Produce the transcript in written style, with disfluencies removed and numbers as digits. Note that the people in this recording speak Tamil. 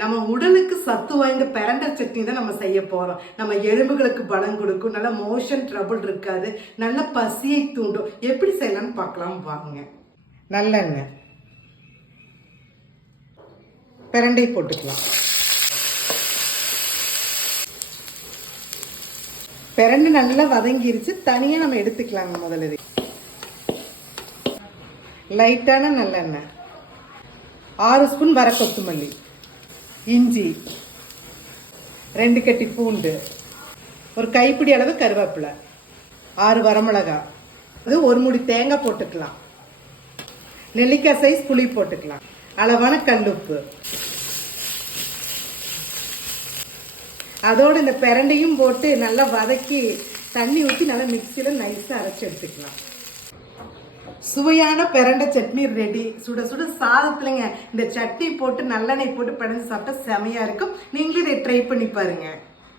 நம்ம உடலுக்கு சத்து வாய்ந்த பிரண்டை சட்னி தான் நம்ம செய்ய போறோம். நம்ம எலும்புகளுக்கு பலம் கொடுக்கும், நல்ல மோஷன் ட்ரபிள் இருக்காது, நல்ல பசியை தூண்டும். எப்படி செய்யலாம்னு பார்க்கலாம் வாங்க. நல்லெண்ணெய், பிரண்டை போட்டுக்கலாம். பிரண்டை நல்லா வதங்கிருச்சு, தனியா நம்ம எடுத்துக்கலாங்க. முதல்ல லைட்டான நல்லெண்ணெய், 6 ஸ்பூன் வர கொத்தமல்லி, இஞ்சி, 2 கட்டி பூண்டு, ஒரு கைப்பிடி அளவு கருவேப்பிலை, 6 வரமிளகாய், அது 1 மூடி தேங்காய் போட்டுக்கலாம். நெல்லிக்காய் சைஸ் புளி போட்டுக்கலாம். அளவான கல்லுப்பு, அதோடு இந்த பிரண்டையும் போட்டு நல்லா வதக்கி தண்ணி ஊற்றி நல்லா மிக்சியில் நைஸாக அரைச்சி எடுத்துக்கலாம். சுவையான பிரண்டை சட்னி ரெடி. சுட சுட சாதத்துலங்க இந்த சட்னி போட்டு நல்லெண்ணெய் போட்டு பிணைஞ்சு சாப்பிட்டா செமையா இருக்கும். நீங்களும் இதை ட்ரை பண்ணி பாருங்க.